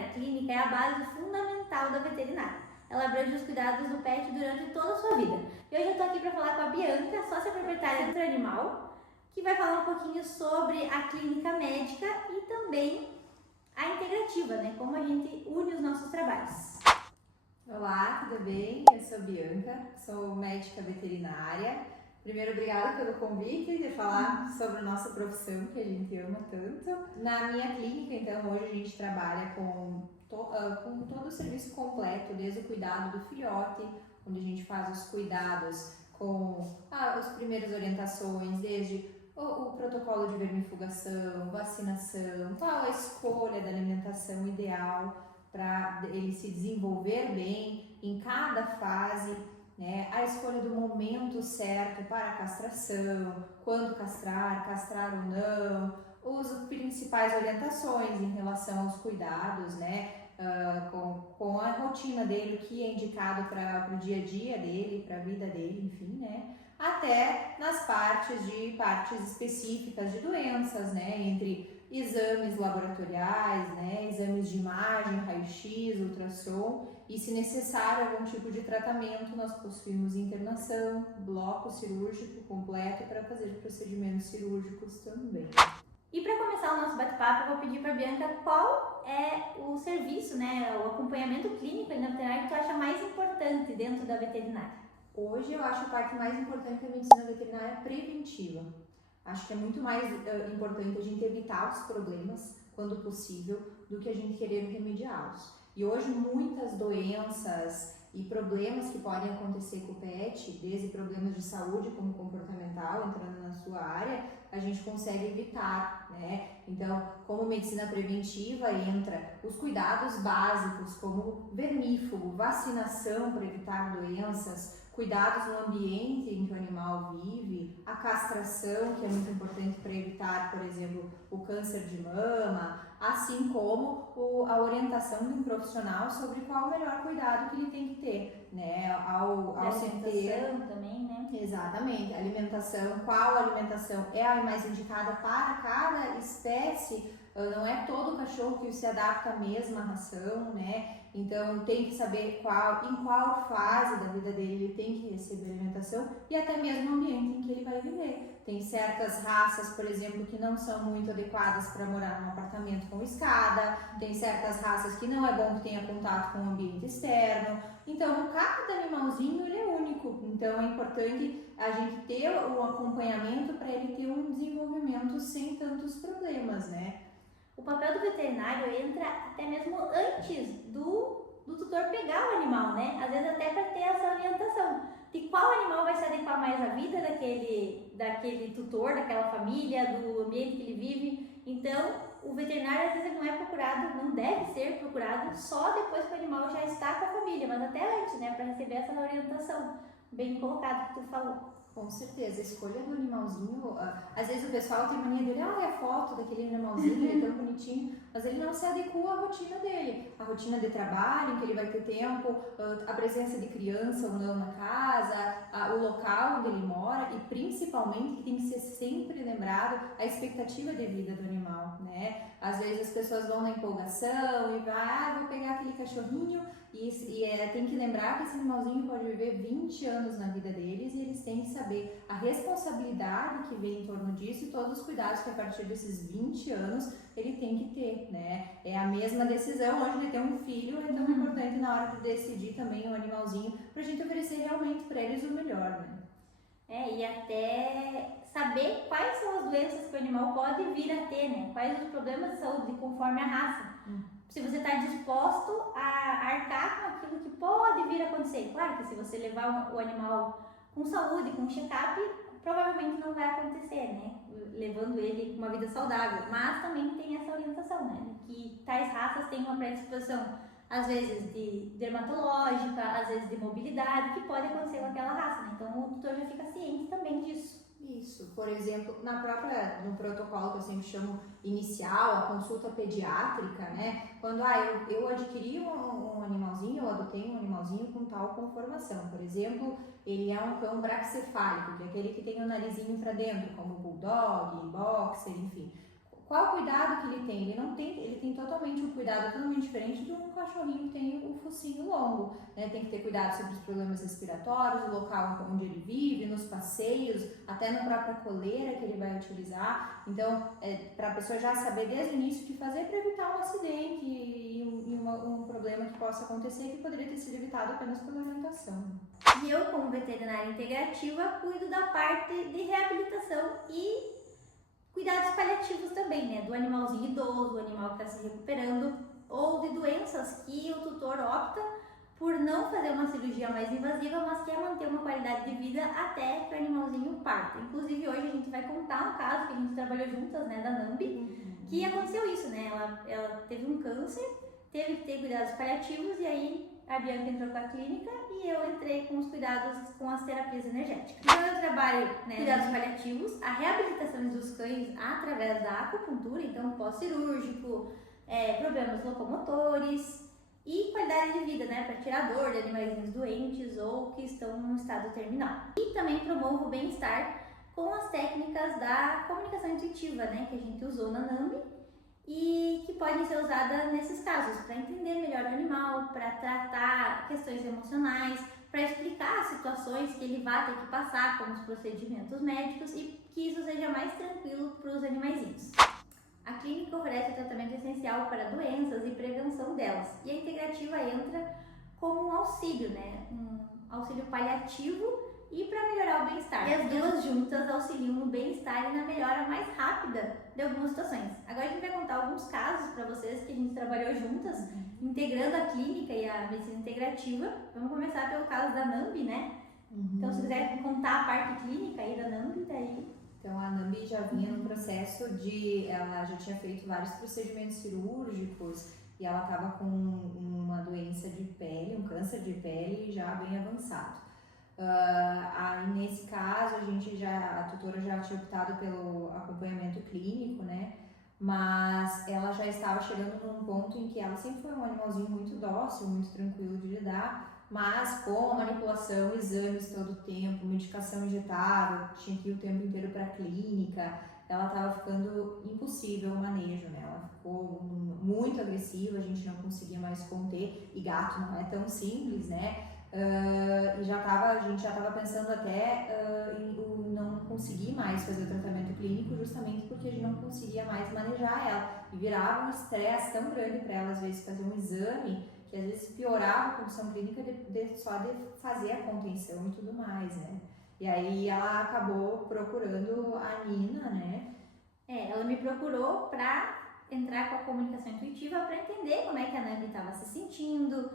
veterinária clínica é a base fundamental da veterinária. Ela abrange os cuidados do pet durante toda a sua vida. E hoje eu estou aqui para falar com a Bianca, sócia proprietária do Centro Animal, que vai falar um pouquinho sobre a clínica médica e também a integrativa, né? Como a gente une os nossos trabalhos. Olá, tudo bem? Eu sou Bianca, sou médica veterinária. Primeiro, obrigada pelo convite de falar sobre a nossa profissão, que a gente ama tanto. Na minha clínica, então, hoje a gente trabalha com todo o serviço completo, desde o cuidado do filhote, onde a gente faz os cuidados com as primeiras orientações, desde o protocolo de vermifugação, vacinação, qual a escolha da alimentação ideal para ele se desenvolver bem em cada fase, né? A escolha do momento certo para a castração, quando castrar ou não, as principais orientações em relação aos cuidados, né? Com a rotina dele, o que é indicado para o dia a dia dele, para a vida dele, enfim, né? Até nas partes específicas de doenças, né? Entre exames laboratoriais, né? Exames de imagem, raio-x, ultrassom, e se necessário algum tipo de tratamento, nós possuímos internação, bloco cirúrgico completo para fazer procedimentos cirúrgicos também. E para começar o nosso bate-papo, eu vou pedir para a Bianca qual é o serviço, né, o acompanhamento clínico na veterinária que tu acha mais importante dentro da veterinária. Hoje eu acho a parte mais importante da medicina veterinária preventiva. Acho que é muito mais importante a gente evitar os problemas, quando possível, do que a gente querer remediá-los. E hoje muitas doenças e problemas que podem acontecer com o pet, desde problemas de saúde como comportamental, entrando na sua área, a gente consegue evitar, né? Então, como medicina preventiva entra os cuidados básicos como vermífugo, vacinação para evitar doenças, cuidados no ambiente em que o animal vive, a castração, que é muito importante para evitar, por exemplo, o câncer de mama, assim como a orientação de um profissional sobre qual o melhor cuidado que ele tem que ter, né? Ao alimentação também, né? Exatamente, alimentação, qual alimentação é a mais indicada para cada espécie, não é todo cachorro que se adapta à mesma ração, né? Então tem que saber em qual fase da vida dele ele tem que receber alimentação e até mesmo o ambiente em que ele vai viver. Tem certas raças, por exemplo, que não são muito adequadas para morar num apartamento com escada, tem certas raças que não é bom que tenha contato com o ambiente externo. Então cada animalzinho ele é único, então é importante a gente ter um acompanhamento para ele ter um desenvolvimento sem tantos problemas, né? O papel do veterinário entra até mesmo antes do tutor pegar o animal, né? Às vezes até para ter essa orientação de qual animal vai se adequar mais à vida daquele tutor, daquela família, do ambiente que ele vive. Então, o veterinário às vezes ele não é procurado, não deve ser procurado só depois que o animal já está com a família, mas até antes, né? Para receber essa orientação. Bem colocado que tu falou. Com certeza, a escolha do animalzinho, às vezes o pessoal tem mania dele, a foto daquele animalzinho, ele é tão bonitinho, mas ele não se adequa à rotina dele, a rotina de trabalho, em que ele vai ter tempo, a presença de criança ou não na casa, o local onde ele mora e principalmente que tem que ser sempre lembrado a expectativa de vida do animal, né? Às vezes as pessoas vão na empolgação e vou pegar aquele cachorrinho tem que lembrar que esse animalzinho pode viver 20 anos na vida deles e eles têm que saber a responsabilidade que vem em torno disso e todos os cuidados que a partir desses 20 anos ele tem que ter, né? É a mesma decisão hoje de ter um filho, é tão importante na hora de decidir também o animalzinho pra gente oferecer realmente para eles o melhor, né? E até saber quais são as doenças que o animal pode vir a ter, né? Quais os problemas de saúde conforme a raça. Se você está disposto a arcar com aquilo que pode vir a acontecer. Claro que se você levar o animal com saúde, com check-up, provavelmente não vai acontecer, né? Levando ele com uma vida saudável. Mas também tem essa orientação, né? Que tais raças têm uma predisposição, às vezes de dermatológica, às vezes de mobilidade, que pode acontecer com aquela raça, né? Então o tutor já fica ciente também disso. Isso, por exemplo, no protocolo que eu sempre chamo inicial, a consulta pediátrica, né? Quando eu adquiri um animalzinho, eu adotei um animalzinho com tal conformação. Por exemplo, ele é um cão braquicefálico, que é aquele que tem o narizinho para dentro, como bulldog, boxer, enfim. Qual o cuidado que ele tem? Ele tem totalmente um cuidado totalmente diferente de um cachorrinho que tem o focinho longo, né? Tem que ter cuidado sobre os problemas respiratórios, o local onde ele vive, nos passeios, até na própria coleira que ele vai utilizar. Então, para a pessoa já saber desde o início o que fazer para evitar um acidente e um problema que possa acontecer que poderia ter sido evitado apenas pela orientação. E eu, como veterinária integrativa, cuido da parte de reabilitação e cuidados paliativos também, né? Do animalzinho idoso, do animal que está se recuperando, ou de doenças que o tutor opta por não fazer uma cirurgia mais invasiva, mas quer manter uma qualidade de vida até que o animalzinho parta. Inclusive, hoje a gente vai contar um caso que a gente trabalhou juntas, né, da Nambi, que aconteceu isso, né? Ela teve um câncer, teve que ter cuidados paliativos, e aí a Bianca entrou com a clínica e eu entrei com os cuidados com as terapias energéticas. Então eu trabalho, né, cuidados paliativos, a reabilitação dos cães através da acupuntura, então pós-cirúrgico, problemas locomotores e qualidade de vida, né, para tirar dor de animaizinhos doentes ou que estão em um estado terminal. E também promovo o bem-estar com as técnicas da comunicação intuitiva, né, que a gente usou na Nambi, e que podem ser usadas nesses casos, para entender melhor o animal, para tratar questões emocionais, para explicar situações que ele vai ter que passar, como os procedimentos médicos, e que isso seja mais tranquilo para os animaizinhos. A clínica oferece tratamento essencial para doenças e prevenção delas, e a integrativa entra como um auxílio, né? Um auxílio paliativo e para melhorar o bem-estar. E as duas juntas auxiliam no bem-estar e na melhora mais rápida de algumas situações. Agora a gente vai contar alguns casos para vocês que a gente trabalhou juntas, integrando a clínica e a medicina integrativa. Vamos começar pelo caso da Nambi, né? Então, se quiser contar a parte clínica aí da Nambi, daí... Então, a Nambi já vinha no processo ela já tinha feito vários procedimentos cirúrgicos e ela estava com uma doença de pele, um câncer de pele já bem avançado. Aí nesse caso a tutora já tinha optado pelo acompanhamento clínico, né? Mas ela já estava chegando num ponto em que ela sempre foi um animalzinho muito dócil, muito tranquilo de lidar, mas com a manipulação, exames todo o tempo, medicação injetável, tinha que ir o tempo inteiro para a clínica, ela estava ficando impossível o manejo, né? Ela ficou muito agressiva, a gente não conseguia mais conter, e gato não é tão simples, né? A gente já estava pensando até em não conseguir mais fazer o tratamento clínico, justamente porque a gente não conseguia mais manejar ela e virava um estresse tão grande para ela às vezes fazer um exame que às vezes piorava a condição clínica só de fazer a contenção e tudo mais, né? E aí ela acabou procurando a Nina, né? Ela me procurou para entrar com a comunicação intuitiva para entender como é que a Nambi estava se sentindo,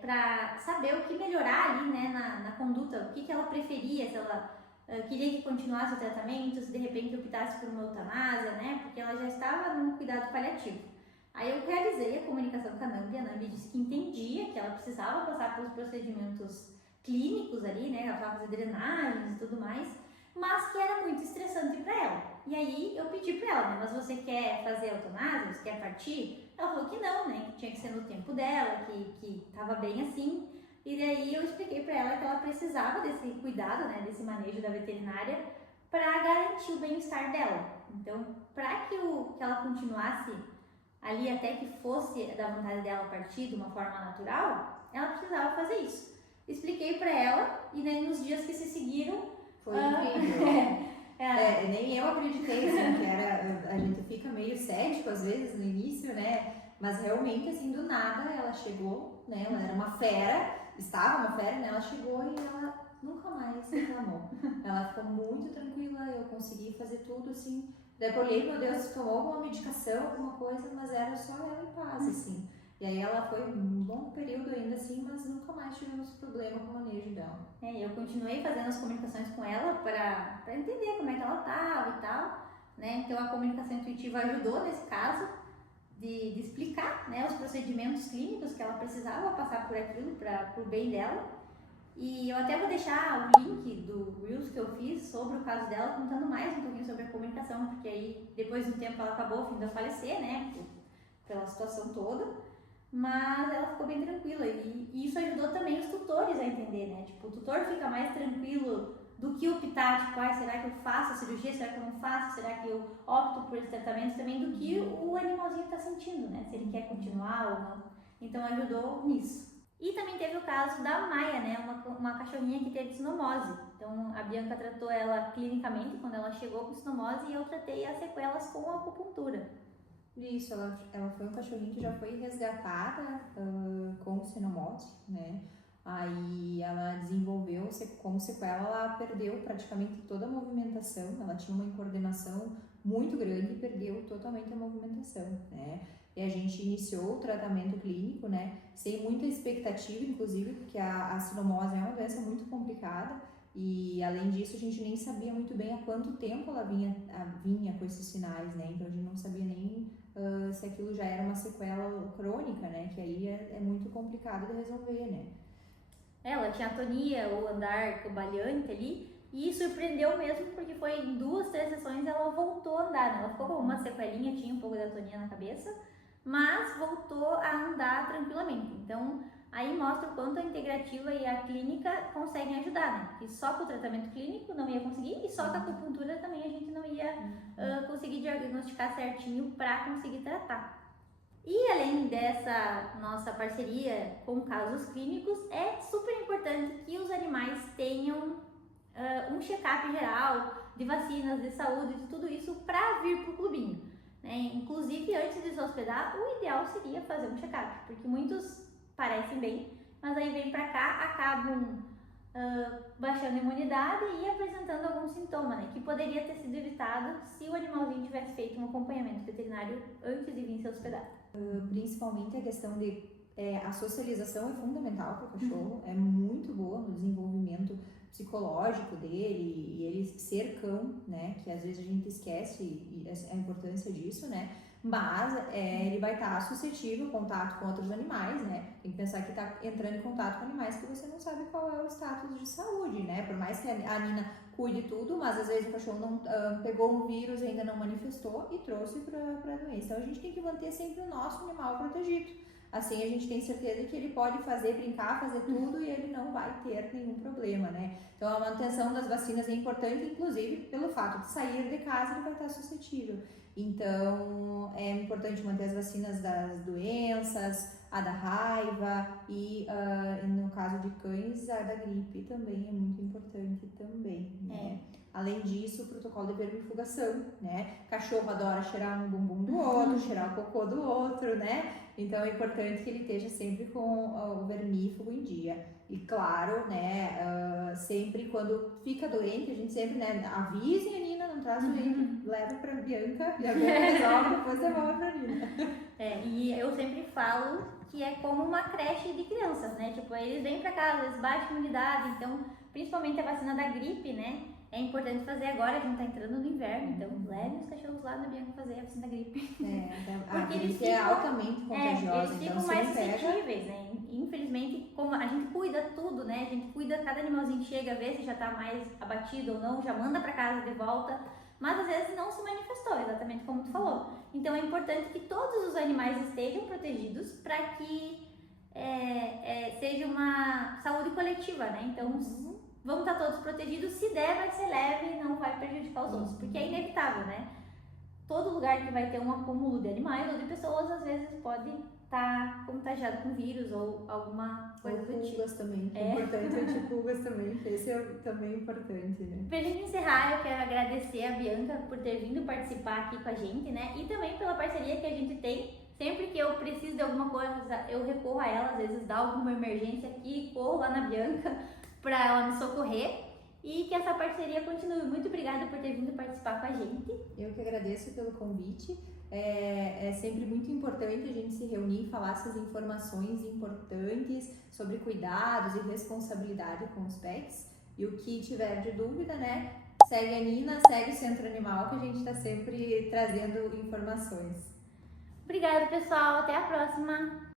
para saber o que melhorar ali, né, na conduta, o que ela preferia, se ela queria que continuasse o tratamento, se de repente optasse por uma eutanásia, né, porque ela já estava num cuidado paliativo. Aí eu realizei a comunicação com a Nambi disse que entendia que ela precisava passar pelos procedimentos clínicos ali, né, ela precisava fazer drenagens e tudo mais, mas que era muito estressante para ela. E aí eu pedi para ela, né, mas você quer fazer a eutanásia, você quer partir? Ela falou que não, né, que tinha que ser no tempo dela, que estava bem assim. E daí eu expliquei para ela que ela precisava desse cuidado, né, desse manejo da veterinária para garantir o bem-estar dela. Então, para que ela continuasse ali até que fosse da vontade dela partir de uma forma natural, ela precisava fazer isso. Expliquei para ela e daí nos dias que se seguiram... Foi incrível. Nem eu acreditei, assim, que a gente fica meio cético às vezes no início, né? Mas realmente, assim, do nada ela chegou, né? Ela era uma fera, estava uma fera, né? Ela chegou e ela nunca mais reclamou. Ela ficou muito tranquila, eu consegui fazer tudo, assim. Daí eu olhei, meu Deus, tomou alguma medicação, alguma coisa, mas era só ela em paz, assim. E aí ela foi um longo período ainda assim, mas nunca mais tivemos problema com o manejo dela. Eu continuei fazendo as comunicações com ela para entender como é que ela estava e tal, né? Então a comunicação intuitiva ajudou nesse caso de explicar, né, os procedimentos clínicos que ela precisava passar por aquilo para o bem dela. E eu até vou deixar o link do Reels que eu fiz sobre o caso dela, contando mais um pouquinho sobre a comunicação, porque aí depois do tempo ela acabou vindo a falecer, né, pela situação toda. Mas ela ficou bem tranquila e isso ajudou também os tutores a entender, né? Tipo, o tutor fica mais tranquilo do que optar, tipo, será que eu faço a cirurgia, será que eu não faço, será que eu opto por esse tratamento, também do que o animalzinho está sentindo, né? Se ele quer continuar ou não. Então ajudou nisso. E também teve o caso da Maia, né? Uma cachorrinha que teve cinomose. Então a Bianca tratou ela clinicamente quando ela chegou com cinomose e eu tratei as sequelas com acupuntura. Isso, ela foi um cachorrinho que já foi resgatada com cinomose, né? Aí ela desenvolveu, como sequela, ela perdeu praticamente toda a movimentação, ela tinha uma incoordenação muito grande e perdeu totalmente a movimentação, né? E a gente iniciou o tratamento clínico, né? Sem muita expectativa, inclusive, porque a cinomose é uma doença muito complicada e, além disso, a gente nem sabia muito bem há quanto tempo ela vinha com esses sinais, né? Então a gente não sabia nem se aquilo já era uma sequela crônica, né? Que aí é muito complicado de resolver, né? Ela tinha atonia ou andar cambaleante ali e surpreendeu mesmo porque foi em 2, 3 sessões ela voltou a andar, né? Ela ficou com uma sequelinha, tinha um pouco de atonia na cabeça, mas voltou a andar tranquilamente. Então aí mostra o quanto a integrativa e a clínica conseguem ajudar, né? Porque só com o tratamento clínico não ia conseguir e só com a acupuntura também a gente não ia conseguir diagnosticar certinho para conseguir tratar. E além dessa nossa parceria com casos clínicos, é super importante que os animais tenham um check-up geral de vacinas, de saúde, de tudo isso para vir para o clubinho, né? Inclusive, antes de se hospedar, o ideal seria fazer um check-up, porque muitos parecem bem, mas aí vem para cá, acabam baixando a imunidade e apresentando algum sintoma, né? Que poderia ter sido evitado se o animalzinho tivesse feito um acompanhamento veterinário antes de vir ser hospedado. Principalmente a questão de a socialização é fundamental para o cachorro, é muito boa no desenvolvimento psicológico dele e ele ser cão, né? Que às vezes a gente esquece a importância disso, né? Mas ele vai estar suscetível ao contato com outros animais, né? Tem que pensar que está entrando em contato com animais que você não sabe qual é o status de saúde, né? Por mais que a Nina cuide tudo, mas às vezes o cachorro não pegou um vírus e ainda não manifestou e trouxe para a doença. Então a gente tem que manter sempre o nosso animal protegido. Assim a gente tem certeza que ele pode brincar, fazer tudo e ele não vai ter nenhum problema, né? Então a manutenção das vacinas é importante, inclusive pelo fato de sair de casa ele vai estar suscetível. Então é importante manter as vacinas das doenças, a da raiva e no caso de cães a da gripe também é muito importante também, né? Além disso, o protocolo de vermifugação, né? Cachorro adora cheirar um bumbum do outro, cheirar o cocô do outro, né? Então é importante que ele esteja sempre com o vermífugo em dia. E claro, né, sempre quando fica doente, a gente sempre, né, avise a Nina, não traz doente, leva pra Bianca e a Bianca resolve, depois devolve pra Nina. E eu sempre falo que é como uma creche de crianças, né? Tipo, eles vêm pra casa, eles baixam a imunidade, então, principalmente a vacina da gripe, né? É importante fazer agora, a gente tá entrando no inverno, então levem os cachorros lá na Bianca fazer a vacina da gripe. Porque eles ficam, é altamente contagiosa, eles ficam então mais suscetíveis, né? Infelizmente, como a gente cuida tudo, né? A gente cuida, cada animalzinho chega, vê se já tá mais abatido ou não, já manda pra casa de volta, mas às vezes não se manifestou, exatamente como tu falou. Então é importante que todos os animais estejam protegidos para que seja uma saúde coletiva, né? Então vamos estar todos protegidos, se der vai ser leve e não vai prejudicar os outros, porque é inevitável, né? Todo lugar que vai ter um acúmulo de animais ou de pessoas, às vezes pode estar contagiado com vírus ou alguma coisa do tipo. Pulgas também, é importante antipulgas também, esse é também importante, né? Pra gente encerrar, eu quero agradecer a Bianca por ter vindo participar aqui com a gente, né? E também pela parceria que a gente tem. Sempre que eu preciso de alguma coisa, eu recorro a ela, às vezes dá alguma emergência aqui, corro lá na Bianca para ela me socorrer. E que essa parceria continue. Muito obrigada por ter vindo participar com a gente. Eu que agradeço pelo convite. É sempre muito importante a gente se reunir e falar essas informações importantes sobre cuidados e responsabilidade com os pets. E o que tiver de dúvida, né? Segue a Nina, segue o Centro Animal, que a gente está sempre trazendo informações. Obrigada, pessoal. Até a próxima.